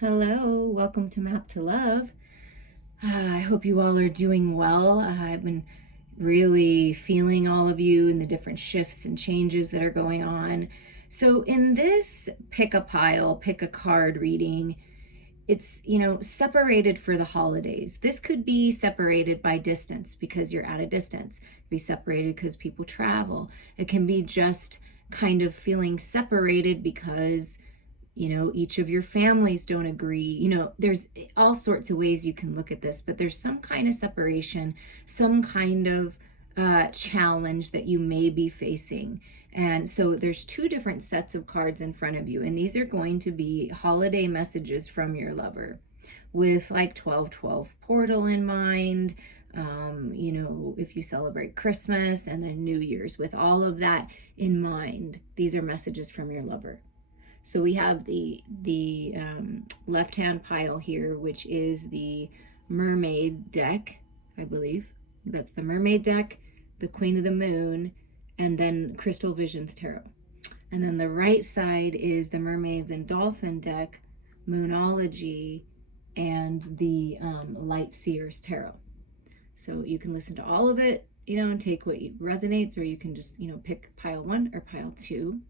Hello, welcome to Map to Love. I hope you all are doing well. I've been really feeling all of you and the different shifts and changes that are going on. So in this pick a pile, pick a card reading, it's, separated for the holidays. This could be separated by distance because you're at a distance. It could be separated because people travel. It can be just kind of feeling separated because each of your families don't agree. There's all sorts of ways you can look at this, but there's some kind of separation, some kind of challenge that you may be facing. And so there's two different sets of cards in front of you, and these are going to be holiday messages from your lover with like 12/12 portal in mind. If you celebrate Christmas and then New Year's, with all of that in mind, these are messages from your lover. So we have the left-hand pile here, which is the Mermaid deck, I believe. That's the Mermaid deck, the Queen of the Moon, and then Crystal Visions Tarot. And then the right side is the Mermaids and Dolphin deck, Moonology, and the Light Seers Tarot. So you can listen to all of it, and take what resonates, or you can just, pick pile 1 or pile 2.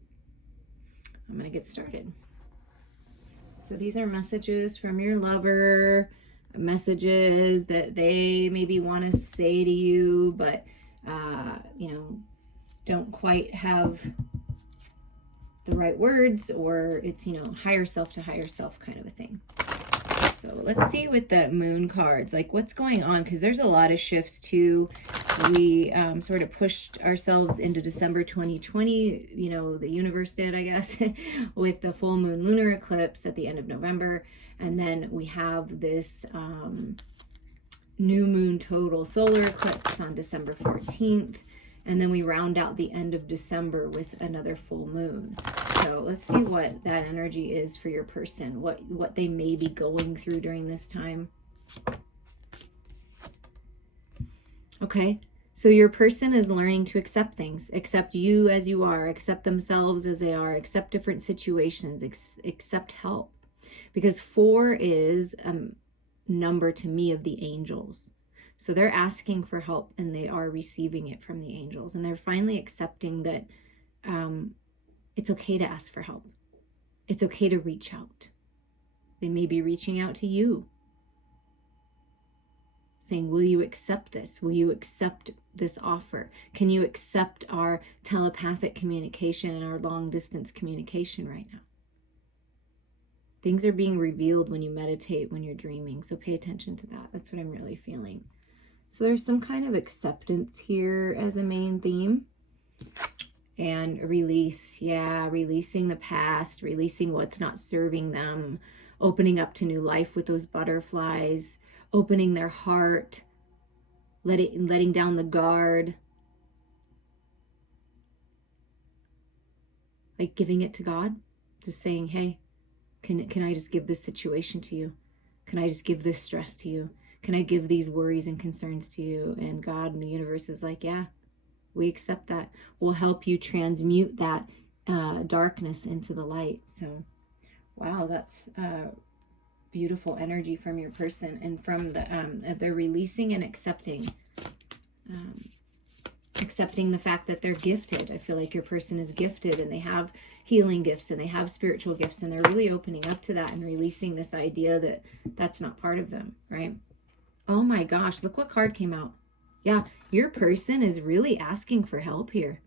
I'm going to get started. So these are messages from your lover, messages that they maybe want to say to you, but, don't quite have the right words, or it's, higher self to higher self kind of a thing. So let's see with the moon cards, like what's going on, because there's a lot of shifts too. We sort of pushed ourselves into December 2020, the universe did, I guess, with the full moon lunar eclipse at the end of November. And then we have this new moon total solar eclipse on December 14th. And then we round out the end of December with another full moon. So let's see what that energy is for your person, what they may be going through during this time. Okay, so your person is learning to accept things, accept you as you are, accept themselves as they are, accept different situations, accept help. Because 4 is a number to me of the angels. So they're asking for help and they are receiving it from the angels. And they're finally accepting that it's okay to ask for help. It's okay to reach out. They may be reaching out to you, saying, will you accept this? Will you accept this offer? Can you accept our telepathic communication and our long distance communication right now? Things are being revealed when you meditate, when you're dreaming. So pay attention to that. That's what I'm really feeling. So there's some kind of acceptance here as a main theme. And release. Yeah, releasing the past, releasing what's not serving them, opening up to new life with those butterflies, opening their heart, letting down the guard. Like giving it to God. Just saying, hey, can I just give this situation to you? Can I just give this stress to you? Can I give these worries and concerns to you? And God and the universe is like, yeah, we accept that. We'll help you transmute that darkness into the light. So, wow, that's beautiful energy from your person. And from the they're releasing and accepting the fact that they're gifted. I feel like your person is gifted and they have healing gifts and they have spiritual gifts, and they're really opening up to that and releasing this idea that that's not part of them, right? Oh my gosh, look what card came out. Yeah, your person is really asking for help here.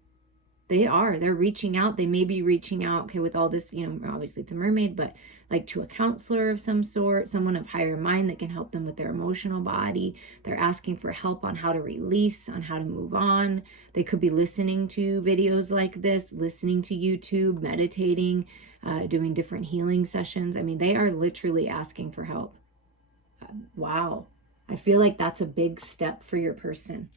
They're reaching out. They may be reaching out, okay, with all this, obviously it's a mermaid, but like to a counselor of some sort, someone of higher mind that can help them with their emotional body. They're asking for help on how to release, on how to move on. They could be listening to videos like this, listening to YouTube, meditating, doing different healing sessions. I mean, they are literally asking for help. Wow. I feel like that's a big step for your person.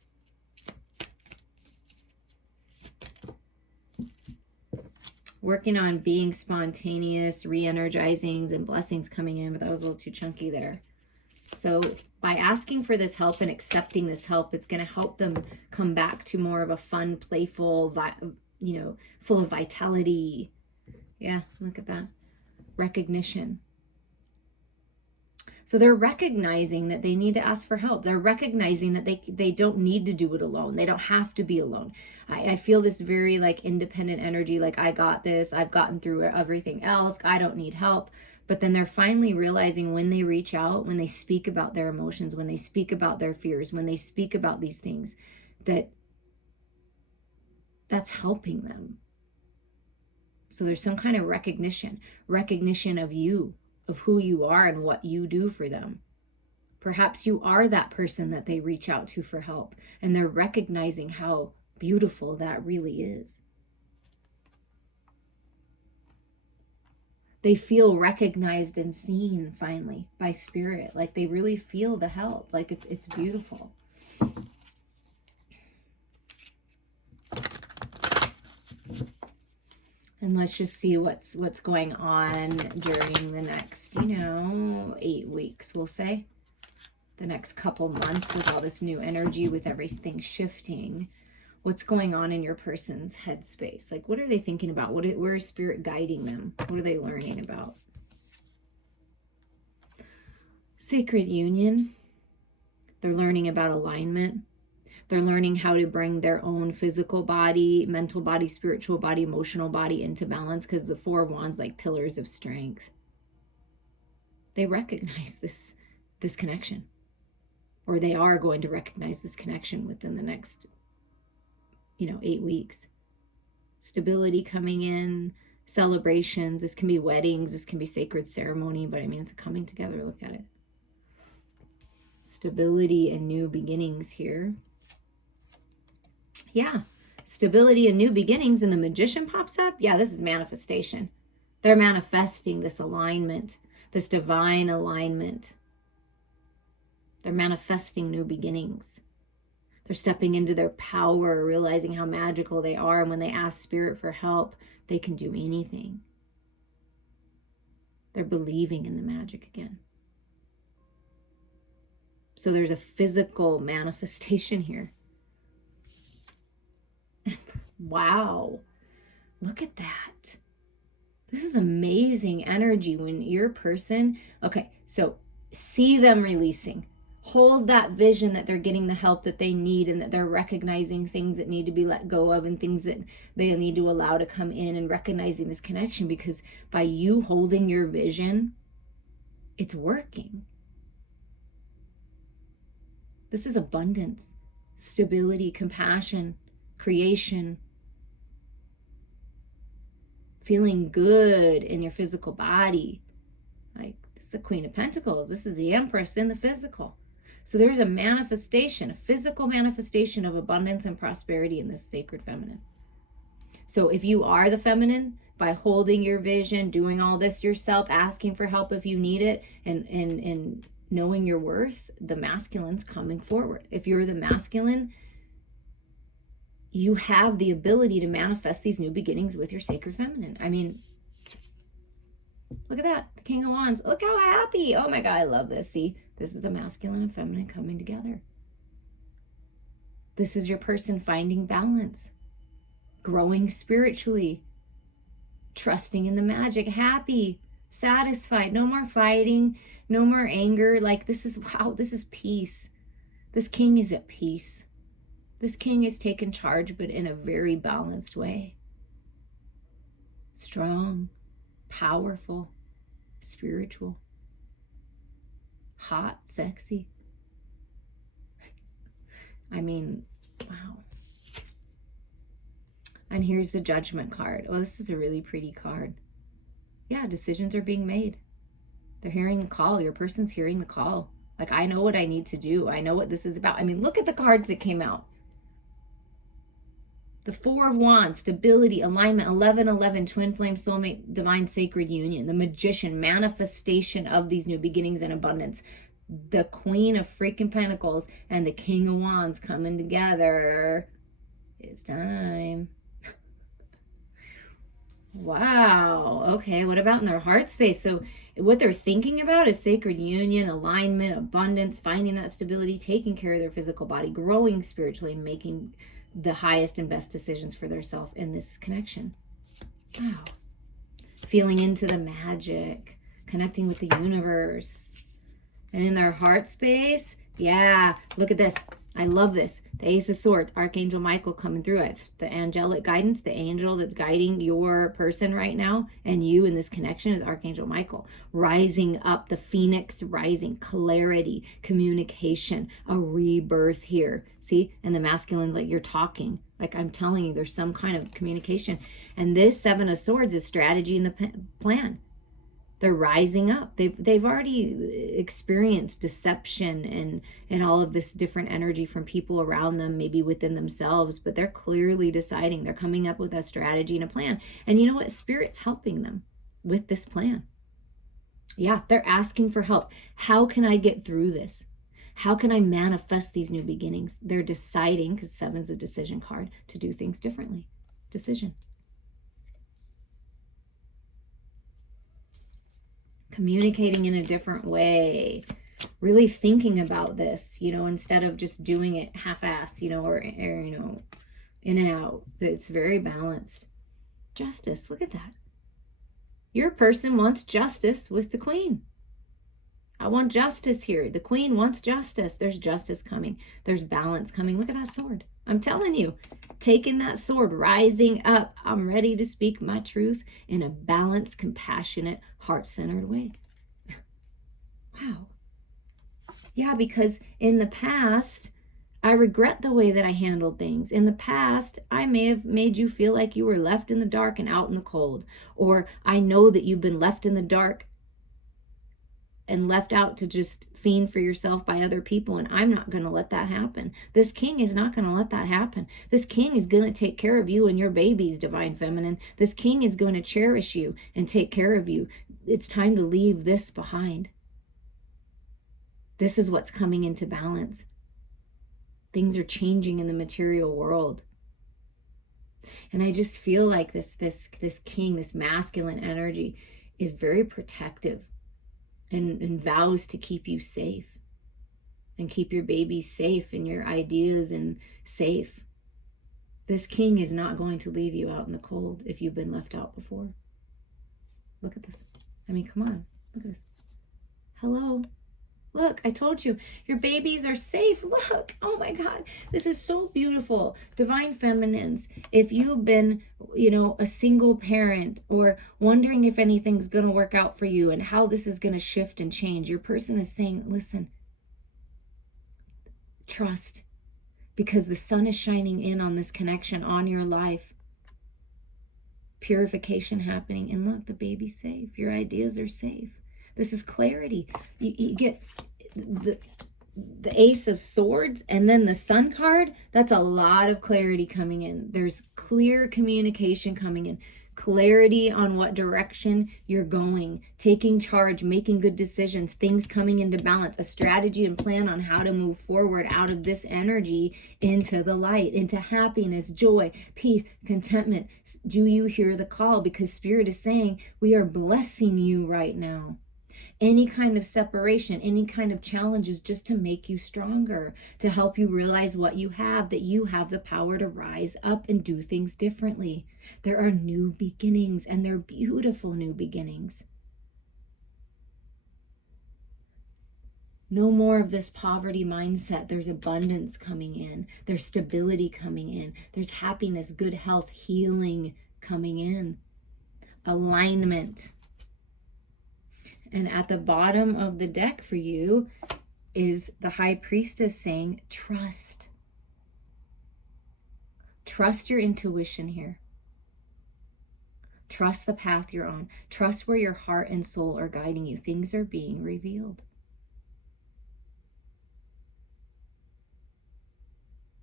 Working on being spontaneous, re-energizings, and blessings coming in, but that was a little too chunky there. So by asking for this help and accepting this help, it's going to help them come back to more of a fun, playful, full of vitality. Yeah, look at that. Recognition. So they're recognizing that they need to ask for help. They're recognizing that they don't need to do it alone. They don't have to be alone. I feel this very like independent energy, like I got this, I've gotten through everything else, I don't need help. But then they're finally realizing when they reach out, when they speak about their emotions, when they speak about their fears, when they speak about these things, that's helping them. So there's some kind of recognition of you, of who you are and what you do for them. Perhaps you are that person that they reach out to for help, and they're recognizing how beautiful that really is. They feel recognized and seen finally by spirit. Like they really feel the help. Like it's beautiful. And let's just see what's going on during the next, 8 weeks, we'll say. The next couple months with all this new energy, with everything shifting. What's going on in your person's headspace? Like, what are they thinking about? Where is spirit guiding them? What are they learning about? Sacred union. They're learning about alignment. They're learning how to bring their own physical body, mental body, spiritual body, emotional body into balance, because the Four of Wands, like pillars of strength. They recognize this connection, or they are going to recognize this connection within the next, 8 weeks. Stability coming in, celebrations. This can be weddings, this can be sacred ceremony, but it's a coming together. Look at it. Stability and new beginnings here. Yeah, stability and new beginnings, and the Magician pops up. Yeah, this is manifestation. They're manifesting this alignment, this divine alignment. They're manifesting new beginnings. They're stepping into their power, realizing how magical they are, and when they ask spirit for help, they can do anything. They're believing in the magic again. So there's a physical manifestation here. Wow, look at that. This is amazing energy when your person, okay, so see them releasing. Hold that vision that they're getting the help that they need, and that they're recognizing things that need to be let go of and things that they need to allow to come in, and recognizing this connection, because by you holding your vision, it's working. This is abundance, stability, compassion, creation, feeling good in your physical body. Like, this is the Queen of Pentacles. This is the Empress in the physical. So there's a manifestation, a physical manifestation of abundance and prosperity in this sacred feminine. So if you are the feminine, by holding your vision, doing all this yourself, asking for help if you need it, and knowing your worth, the masculine's coming forward. If you're the masculine, you have the ability to manifest these new beginnings with your sacred feminine. Look at that. The King of Wands. Look how happy. Oh my God, I love this. See, this is the masculine and feminine coming together. This is your person finding balance, growing spiritually, trusting in the magic, happy, satisfied, no more fighting, no more anger. Like, this is, wow, this is peace. This king is at peace. This king is taking charge, but in a very balanced way. Strong, powerful, spiritual, hot, sexy. Wow. And here's the Judgment card. Oh, this is a really pretty card. Yeah, decisions are being made. They're hearing the call. Your person's hearing the call. Like, I know what I need to do. I know what this is about. Look at the cards that came out. The Four of Wands, stability, alignment, 11-11, twin flame, soulmate, divine sacred union. The Magician, manifestation of these new beginnings and abundance. The Queen of freaking Pentacles and the King of Wands coming together. It's time. Wow. Okay, what about in their heart space? So what they're thinking about is sacred union, alignment, abundance, finding that stability, taking care of their physical body, growing spiritually, making the highest and best decisions for themselves in this connection. Wow. Feeling into the magic, connecting with the universe, And in their heart space, yeah, look at this. I love this. The Ace of Swords, Archangel Michael coming through it. The angelic guidance, the angel that's guiding your person right now and you in this connection is Archangel Michael. Rising up, the phoenix rising, clarity, communication, a rebirth here. See? And the masculine's like, you're talking. Like I'm telling you, there's some kind of communication. And this Seven of Swords is strategy in the plan. They're rising up. They've already experienced deception and all of this different energy from people around them, maybe within themselves, but they're clearly deciding. They're coming up with a strategy and a plan. And you know what? Spirit's helping them with this plan. Yeah, they're asking for help. How can I get through this? How can I manifest these new beginnings? They're deciding, because Seven's a decision card, to do things differently. Decision. Communicating in a different way, really thinking about this, instead of just doing it half-ass, or in and out. It's very balanced. Justice, look at that. Your person wants justice with the Queen. I want justice here. The Queen wants justice. There's justice coming. There's balance coming. Look at that sword. I'm telling you, taking that sword, rising up. I'm ready to speak my truth in a balanced, compassionate, heart-centered way. Wow. Yeah, because in the past, I regret the way that I handled things. In the past, I may have made you feel like you were left in the dark and out in the cold. Or I know that you've been left in the dark and left out to just fiend for yourself by other people, and I'm not going to let that happen. This king is not going to let that happen. This king is going to take care of you and your babies, Divine Feminine. This king is going to cherish you and take care of you. It's time to leave this behind. This is what's coming into balance. Things are changing in the material world. And I just feel like this king, this masculine energy is very protective. And vows to keep you safe and keep your babies safe and your ideas and safe. This king is not going to leave you out in the cold if you've been left out before. Look at this. I mean, come on. Look at this. Hello. Look, I told you, your babies are safe. Look, oh my God, this is so beautiful. Divine Feminines, if you've been, a single parent or wondering if anything's going to work out for you and how this is going to shift and change, your person is saying, listen, trust, because the sun is shining in on this connection on your life. Purification happening. And look, the baby's safe. Your ideas are safe. This is clarity. You get the Ace of Swords and then the Sun card. That's a lot of clarity coming in. There's clear communication coming in. Clarity on what direction you're going. Taking charge, making good decisions, things coming into balance. A strategy and plan on how to move forward out of this energy into the light, into happiness, joy, peace, contentment. Do you hear the call? Because Spirit is saying, we are blessing you right now. Any kind of separation, any kind of challenges, just to make you stronger, to help you realize what you have, that you have the power to rise up and do things differently. There are new beginnings, and they're beautiful new beginnings. No more of this poverty mindset. There's abundance coming in. There's stability coming in. There's happiness, good health, healing coming in. Alignment. And at the bottom of the deck for you is the High Priestess saying, trust. Trust your intuition here. Trust the path you're on. Trust where your heart and soul are guiding you. Things are being revealed.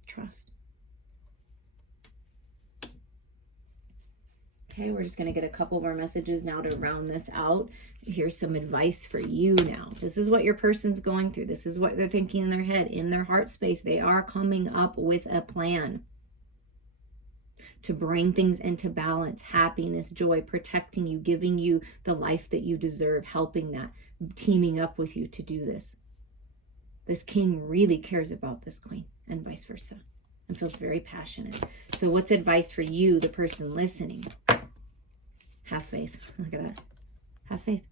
Trust. Okay, we're just going to get a couple more messages now to round this out. Here's some advice for you now. This is what your person's going through. This is what they're thinking in their head, in their heart space. They are coming up with a plan to bring things into balance, happiness, joy, protecting you, giving you the life that you deserve, helping that, teaming up with you to do this. This king really cares about this queen and vice versa and feels very passionate. So what's advice for you, the person listening? Have faith. Look at that. Have faith.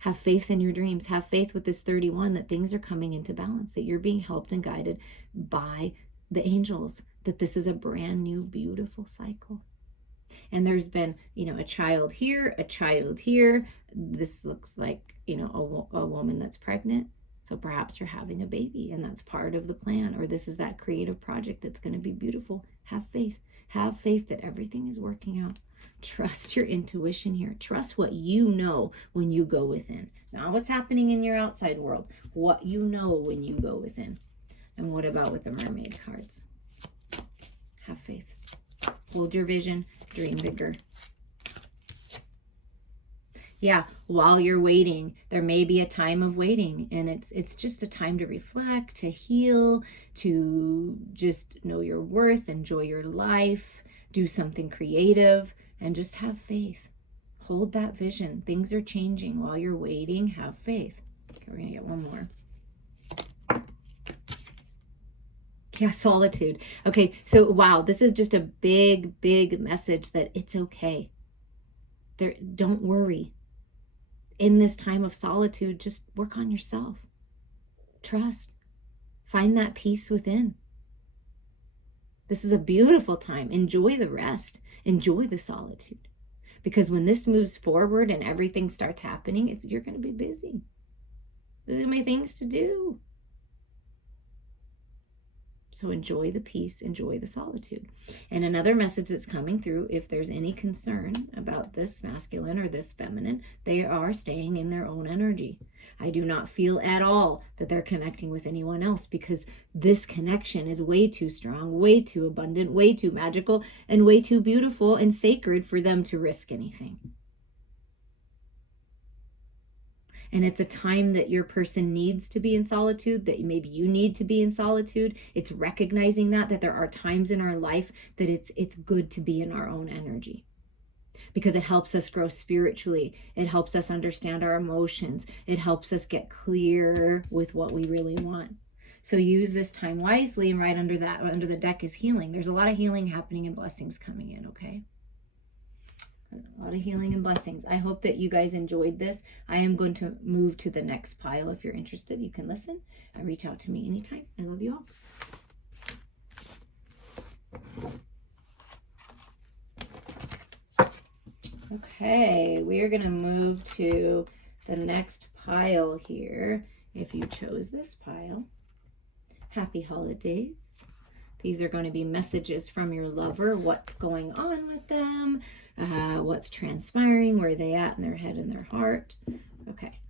Have faith in your dreams. Have faith with this 31 that things are coming into balance, that you're being helped and guided by the angels, that this is a brand new, beautiful cycle. And there's been, a child here, a child here. This looks like, a woman that's pregnant. So perhaps you're having a baby and that's part of the plan, or this is that creative project that's going to be beautiful. Have faith. Have faith that everything is working out. Trust your intuition here. Trust what you know when you go within. Not what's happening in your outside world. What you know when you go within. And what about with the mermaid cards? Have faith. Hold your vision. Dream bigger. Yeah, while you're waiting, there may be a time of waiting, and it's just a time to reflect, to heal, to just know your worth, enjoy your life, do something creative, and just have faith. Hold that vision. Things are changing. While you're waiting, have faith. Okay, we're gonna get one more. Yeah, solitude. Okay, so wow, this is just a big, big message that it's okay. Don't worry. In this time of solitude, just work on yourself. Trust. Find that peace within. This is a beautiful time. Enjoy the rest. Enjoy the solitude. Because when this moves forward and everything starts happening, you're going to be busy. These are my things to do. So enjoy the peace, enjoy the solitude. And another message that's coming through, if there's any concern about this masculine or this feminine, they are staying in their own energy. I do not feel at all that they're connecting with anyone else, because this connection is way too strong, way too abundant, way too magical, and way too beautiful and sacred for them to risk anything. And it's a time that your person needs to be in solitude, that maybe you need to be in solitude. It's recognizing that there are times in our life that it's good to be in our own energy, because it helps us grow spiritually. It helps us understand our emotions. It helps us get clear with what we really want. So use this time wisely, and right under the deck is healing. There's a lot of healing happening and blessings coming in, okay? A lot of healing and blessings. I hope that you guys enjoyed this. I am going to move to the next pile. If you're interested, you can listen and reach out to me anytime. I love you all. Okay, we are going to move to the next pile here. If you chose this pile, happy holidays. These are going to be messages from your lover. What's going on with them? What's transpiring? Where are they at in their head and their heart? Okay.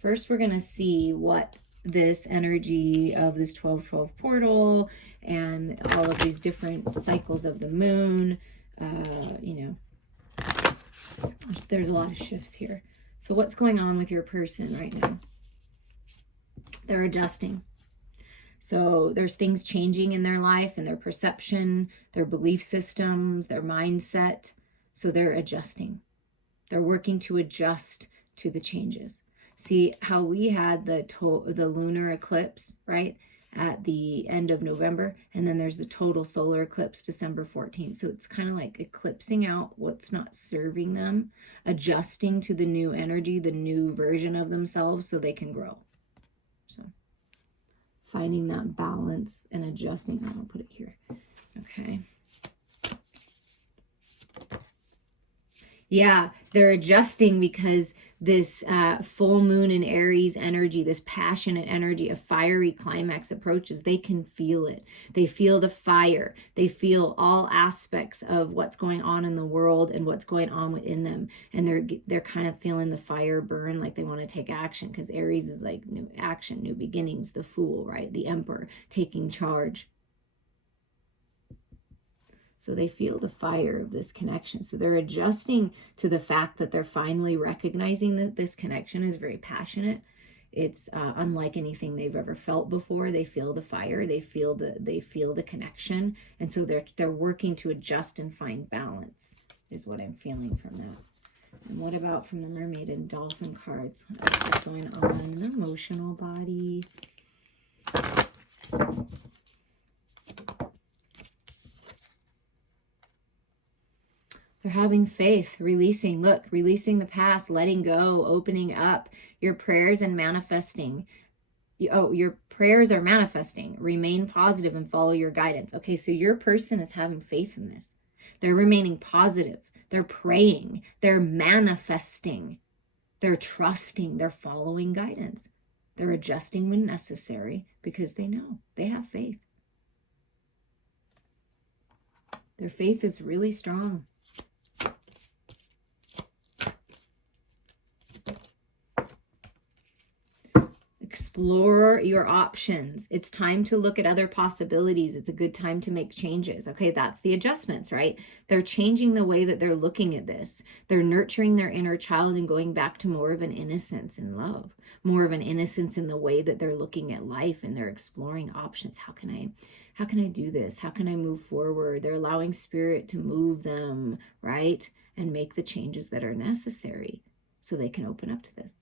First, we're going to see what this energy of this 12-12 portal and all of these different cycles of the moon, there's a lot of shifts here. So what's going on with your person right now? They're adjusting. So there's things changing in their life and their perception, their belief systems, their mindset. So they're adjusting. They're working to adjust to the changes. See how we had the lunar eclipse, right, at the end of November, and then there's the total solar eclipse December 14th. So it's kind of like eclipsing out what's not serving them, adjusting to the new energy, the new version of themselves, so they can grow. So finding that balance and adjusting. I'm gonna put it here. Okay. Yeah, they're adjusting because this full moon in Aries energy, this passionate energy, a fiery climax approaches. They can feel it. They feel the fire. They feel all aspects of what's going on in the world and what's going on within them. And they're kind of feeling the fire burn, like they want to take action, because Aries is like new action, new beginnings, the Fool, right? The Emperor taking charge. So they feel the fire of this connection. So they're adjusting to the fact that they're finally recognizing that this connection is very passionate. It's unlike anything they've ever felt before. They feel the fire. They feel the connection, and so they're working to adjust and find balance. Is what I'm feeling from that. And what about from the Mermaid and Dolphin cards? What else is going on in the emotional body? They're having faith, releasing the past, letting go, opening up. Your prayers and manifesting. Your prayers are manifesting. Remain positive and follow your guidance. Okay, so your person is having faith in this. They're remaining positive. They're praying. They're manifesting. They're trusting. They're following guidance. They're adjusting when necessary because they know they have faith. Their faith is really strong. Explore your options. It's time to look at other possibilities. It's a good time to make changes. Okay, that's the adjustments, right? They're changing the way that they're looking at this. They're nurturing their inner child and going back to more of an innocence in love, more of an innocence in the way that they're looking at life, and they're exploring options. How can I do this? How can I move forward? They're allowing spirit to move them, right? And make the changes that are necessary so they can open up to this.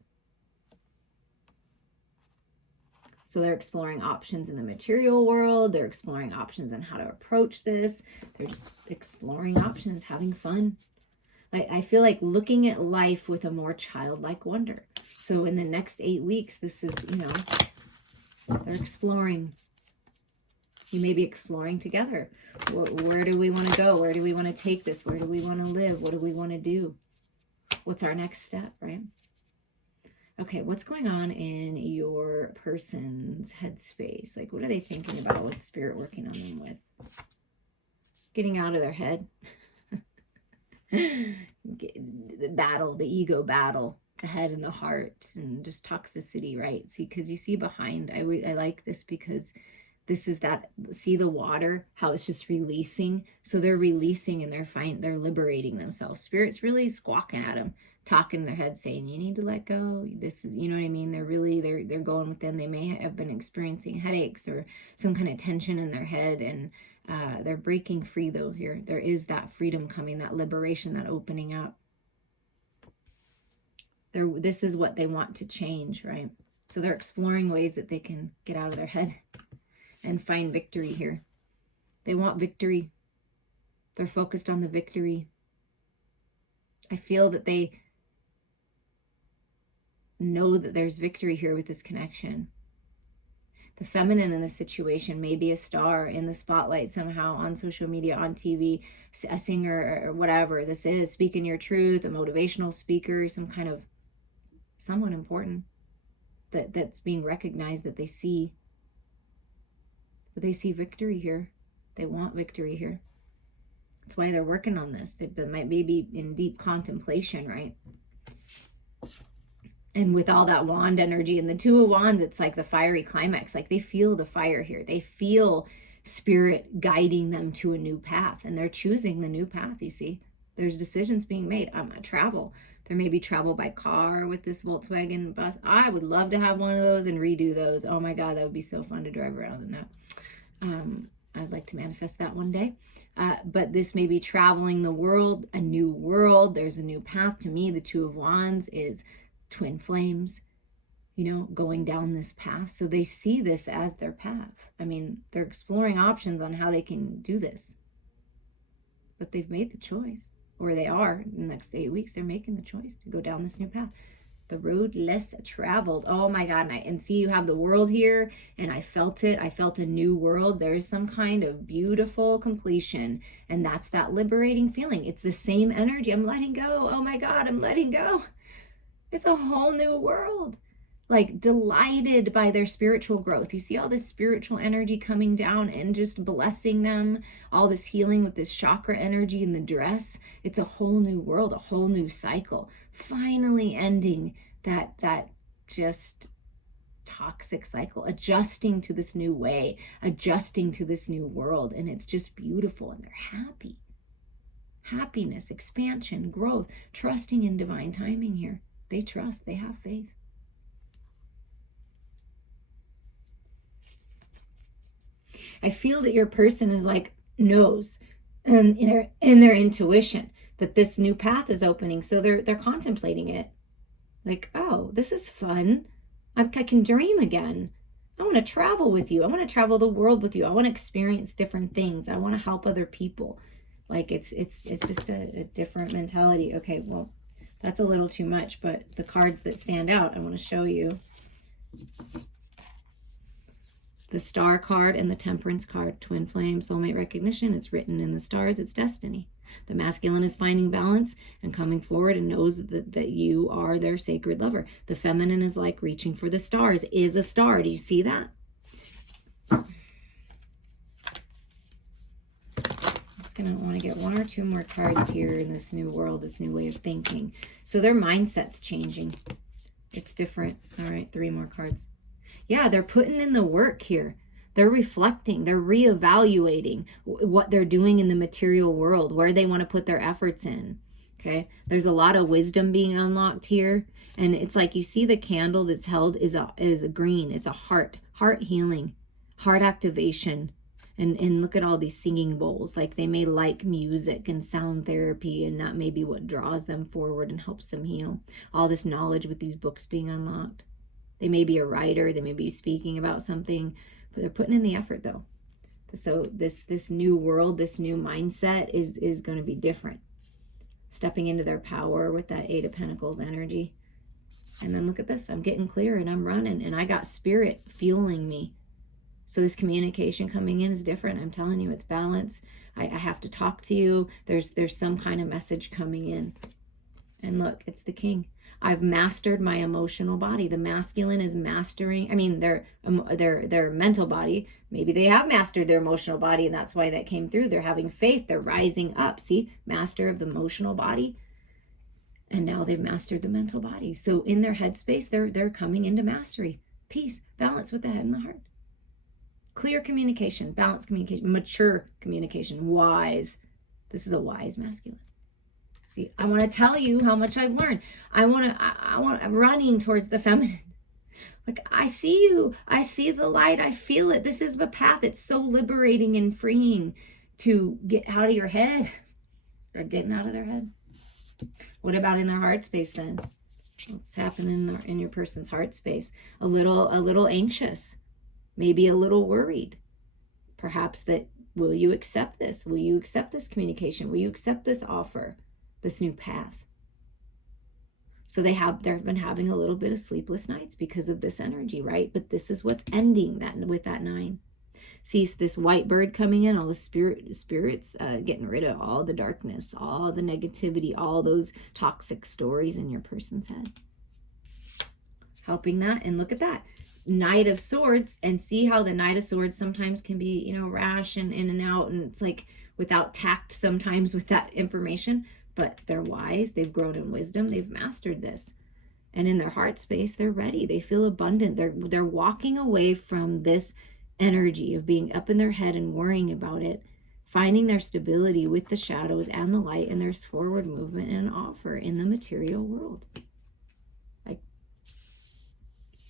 So they're exploring options in the material world. They're exploring options on how to approach this. They're just exploring options, having fun. I feel like looking at life with a more childlike wonder. So in the next 8 weeks, this is, they're exploring. You may be exploring together. Where do we want to go? Where do we want to take this? Where do we want to live? What do we want to do? What's our next step, right? Okay, what's going on in your person's headspace? Like, what are they thinking about? What's spirit working on them with? Getting out of their head. The battle, the ego battle, the head and the heart, and just toxicity, right? See, because you see behind, I like this because this is that, see the water, how it's just releasing. So they're releasing and they're liberating themselves. Spirit's really squawking at them, talking in their head, saying, you need to let go. This is, you know what I mean? They're really, they're going within. They may have been experiencing headaches or some kind of tension in their head, and they're breaking free though here. There is that freedom coming, that liberation, that opening up. This is what they want to change, right? So they're exploring ways that they can get out of their head and find victory here. They want victory. They're focused on the victory. I feel that they know that there's victory here with this connection. The feminine in this situation may be a star in the spotlight somehow, on social media, on TV, a singer or whatever this is, speaking your truth, a motivational speaker, some kind of someone important that's being recognized, that they see. But they see victory here. They want victory here. That's why they're working on this. They might be in deep contemplation, right? And with all that wand energy and the Two of Wands, it's like the fiery climax. Like they feel the fire here. They feel spirit guiding them to a new path, and they're choosing the new path. You see, there's decisions being made. Travel. There may be travel by car with this Volkswagen bus. I would love to have one of those and redo those. Oh my God, that would be so fun to drive around in that. I'd like to manifest that one day. But this may be traveling the world, a new world. There's a new path. To me, the Two of Wands is twin flames, going down this path. So they see this as their path. I mean, they're exploring options on how they can do this. But they've made the choice, or they are. In the next 8 weeks, they're making the choice to go down this new path. The road less traveled. Oh my God. And see, you have the world here, and I felt it. I felt a new world. There's some kind of beautiful completion, and that's that liberating feeling. It's the same energy. I'm letting go. Oh my God, I'm letting go. It's a whole new world. Like delighted by their spiritual growth. You see all this spiritual energy coming down and just blessing them. All this healing with this chakra energy in the dress. It's a whole new world, a whole new cycle. Finally ending that just toxic cycle, adjusting to this new way, adjusting to this new world. And it's just beautiful, and they're happy. Happiness, expansion, growth, trusting in divine timing here. They trust, they have faith. I feel that your person is knows in their intuition that this new path is opening. So they're contemplating it. Like, oh, this is fun. I can dream again. I want to travel with you. I want to travel the world with you. I want to experience different things. I want to help other people. Like it's just a different mentality. Okay, well, that's a little too much, but the cards that stand out, I want to show you. The Star card and the Temperance card. Twin flame, soulmate recognition. It's written in the stars. It's destiny. The masculine is finding balance and coming forward and knows that you are their sacred lover. The feminine is like reaching for the stars, is a star. Do you see that? I'm just going to want to get one or two more cards here in this new world, this new way of thinking. So their mindset's changing. It's different. All right, 3 more cards. Yeah, they're putting in the work here. They're reflecting, they're reevaluating what they're doing in the material world, where they want to put their efforts in. Okay, there's a lot of wisdom being unlocked here. And it's like you see the candle that's held is a green. It's a heart healing, heart activation. And look at all these singing bowls. Like they may like music and sound therapy, and that may be what draws them forward and helps them heal. All this knowledge with these books being unlocked. They may be a writer, they may be speaking about something, but they're putting in the effort though. So this new world, this new mindset is going to be different. Stepping into their power with that 8 of Pentacles energy. And then look at this, I'm getting clear and I'm running and I got spirit fueling me. So this communication coming in is different. I'm telling you, it's balance. I have to talk to you. There's some kind of message coming in. And look, it's the King. I've mastered my emotional body. The masculine is mastering, I mean, their mental body. Maybe they have mastered their emotional body and that's why that came through. They're having faith. They're rising up. See, master of the emotional body. And now they've mastered the mental body. So in their headspace, they're coming into mastery. Peace, balance with the head and the heart. Clear communication, balanced communication, mature communication, wise. This is a wise masculine. See, I want to tell you how much I've learned. I'm running towards the feminine. Like, I see you. I see the light. I feel it. This is the path. It's so liberating and freeing to get out of your head. They're getting out of their head. What about in their heart space then? What's happening in your person's heart space? A little anxious. Maybe a little worried. Perhaps that, will you accept this? Will you accept this communication? Will you accept this offer? This new path. So they've been having a little bit of sleepless nights because of this energy, right? But this is what's ending that with that 9. See this white bird coming in, all the spirits getting rid of all the darkness, all the negativity, all those toxic stories in your person's head. Helping that, and look at that. Knight of Swords, and see how the Knight of Swords sometimes can be, rash and in and out, and it's like without tact sometimes with that information. But they're wise, they've grown in wisdom, they've mastered this. And in their heart space, they're ready, they feel abundant. They're walking away from this energy of being up in their head and worrying about it, finding their stability with the shadows and the light, and there's forward movement and an offer in the material world. Like,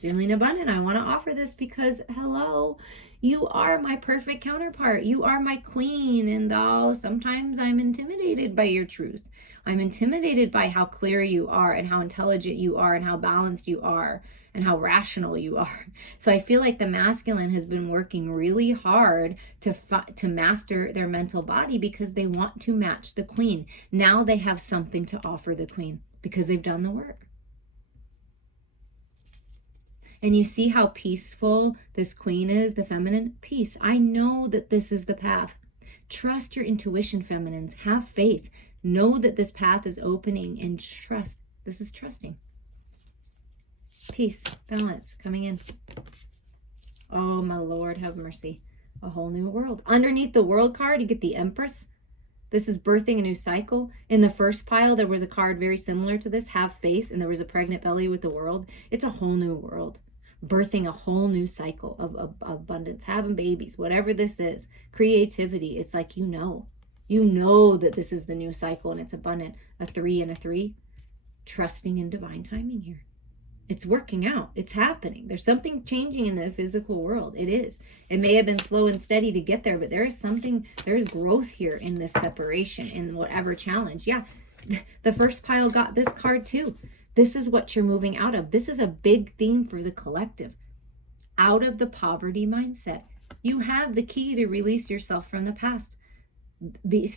feeling abundant, I want to offer this because, hello, you are my perfect counterpart. You are my queen. And though sometimes I'm intimidated by your truth, I'm intimidated by how clear you are and how intelligent you are and how balanced you are and how rational you are. So I feel like the masculine has been working really hard to master their mental body because they want to match the queen. Now they have something to offer the queen because they've done the work. And you see how peaceful this queen is, the feminine? Peace. I know that this is the path. Trust your intuition, feminines. Have faith. Know that this path is opening and trust. This is trusting. Peace, balance, coming in. Oh, my Lord, have mercy. A whole new world. Underneath the world card, you get the Empress. This is birthing a new cycle. In the first pile, there was a card very similar to this, have faith, and there was a pregnant belly with the world. It's a whole new world. Birthing a whole new cycle of abundance, having babies, whatever this is, creativity. It's like, you know that this is the new cycle and it's abundant. A 3 and a 3, trusting in divine timing here. It's working out. It's happening. There's something changing in the physical world. It is. It may have been slow and steady to get there, but there's growth here in this separation, in whatever challenge. Yeah, the first pile got this card too. This is what you're moving out of. This is a big theme for the collective. Out of the poverty mindset. You have the key to release yourself from the past.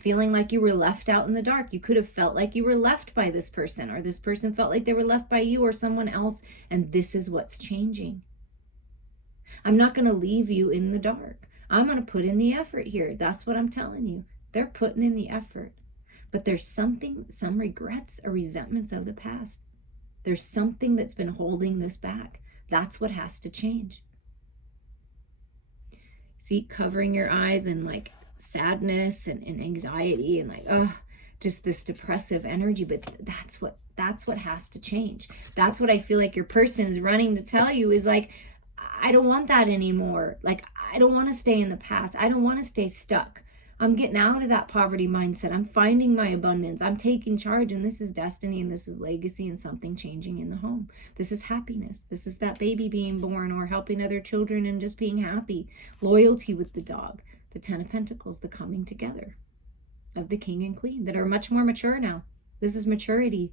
feeling like you were left out in the dark. You could have felt like you were left by this person, or this person felt like they were left by you or someone else. And this is what's changing. I'm not going to leave you in the dark. I'm going to put in the effort here. That's what I'm telling you. They're putting in the effort. But there's something, some regrets or resentments of the past. There's something that's been holding this back. That's what has to change. See, covering your eyes and like sadness and anxiety and like, just this depressive energy. But that's what has to change. That's what I feel like your person is running to tell you is like, I don't want that anymore. Like, I don't want to stay in the past. I don't want to stay stuck. I'm getting out of that poverty mindset. I'm finding my abundance. I'm taking charge, and this is destiny, and this is legacy, and something changing in the home. This is happiness. This is that baby being born, or helping other children and just being happy. Loyalty with the dog. The 10 of Pentacles, the coming together of the king and queen that are much more mature now. This is maturity.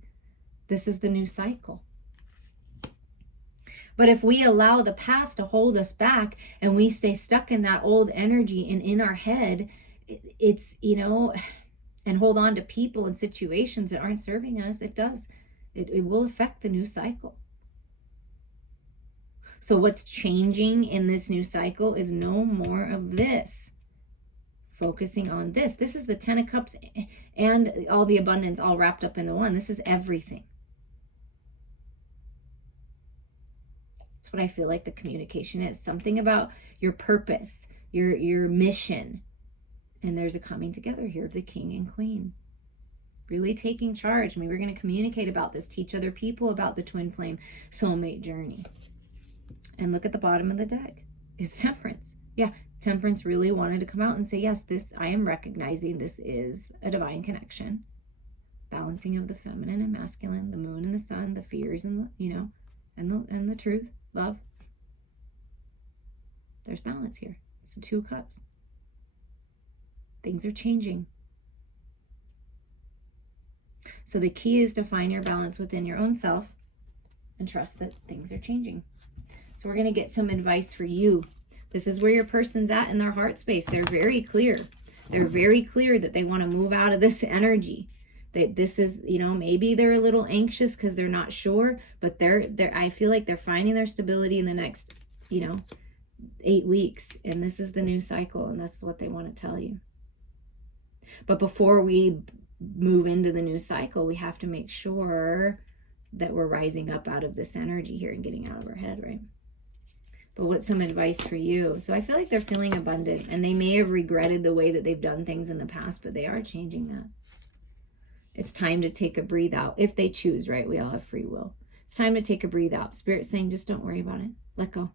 This is the new cycle. But if we allow the past to hold us back and we stay stuck in that old energy and in our head, it's, and hold on to people and situations that aren't serving us, it will affect the new cycle. So what's changing in this new cycle is no more of this. Focusing on this. This is the 10 of Cups and all the abundance all wrapped up into one. This is everything. That's what I feel like the communication is. Something about your purpose, your mission. And there's a coming together here of the king and queen. Really taking charge. Maybe we're going to communicate about this, teach other people about the twin flame soulmate journey. And look at the bottom of the deck. It's Temperance. Yeah, Temperance really wanted to come out and say, yes, this, I am recognizing this is a divine connection. Balancing of the feminine and masculine, the moon and the sun, the fears and the, and the truth, love. There's balance here. It's the 2 cups. Things are changing. So the key is to find your balance within your own self and trust that things are changing. So we're going to get some advice for you. This is where your person's at in their heart space. They're very clear. They're very clear that they want to move out of this energy. That this is, maybe they're a little anxious because they're not sure, but I feel like they're finding their stability in the next, 8 weeks. And this is the new cycle, and that's what they want to tell you. But before we move into the new cycle, we have to make sure that we're rising up out of this energy here and getting out of our head, right? But what's some advice for you? So I feel like they're feeling abundant, and they may have regretted the way that they've done things in the past, but they are changing that. It's time to take a breathe out if they choose, right? We all have free will. It's time to take a breathe out. Spirit's saying, just don't worry about it. Let go.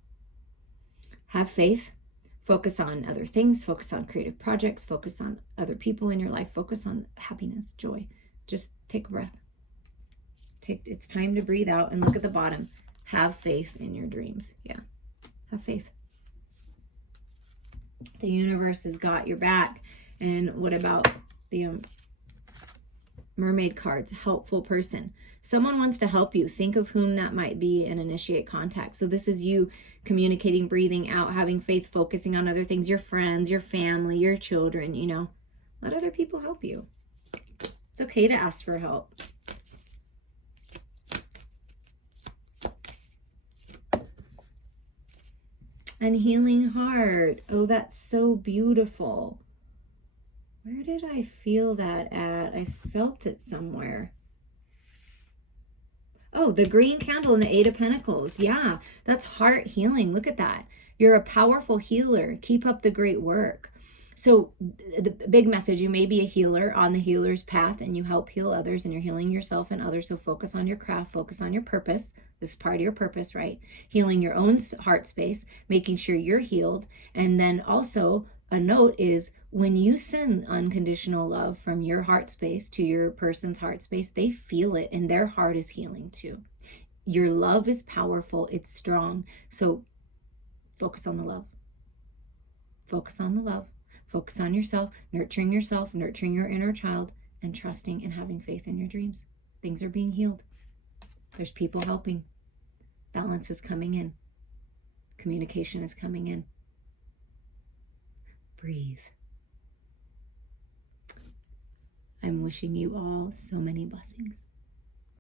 Have faith. Focus on other things. Focus on creative projects. Focus on other people in your life. Focus on happiness, joy. Just take a breath. It's time to breathe out and look at the bottom. Have faith in your dreams. Yeah. Have faith. The universe has got your back. And what about the mermaid cards? Helpful person. Someone wants to help you. Think of whom that might be and initiate contact. So this is you communicating, breathing out, having faith, focusing on other things, your friends, your family, your children, Let other people help you. It's okay to ask for help. And healing heart. Oh, that's so beautiful. Where did I feel that at? I felt it somewhere. Oh, the green candle and the 8 of Pentacles. Yeah, that's heart healing. Look at that. You're a powerful healer. Keep up the great work. So the big message, you may be a healer on the healer's path, and you help heal others, and you're healing yourself and others. So focus on your craft, focus on your purpose. This is part of your purpose, right? Healing your own heart space, making sure you're healed. And then also a note is when you send unconditional love from your heart space to your person's heart space, they feel it and their heart is healing too. Your love is powerful. It's strong. So focus on the love. Focus on the love. Focus on yourself, nurturing your inner child, and trusting and having faith in your dreams. Things are being healed. There's people helping. Balance is coming in. Communication is coming in. Breathe. I'm wishing you all so many blessings.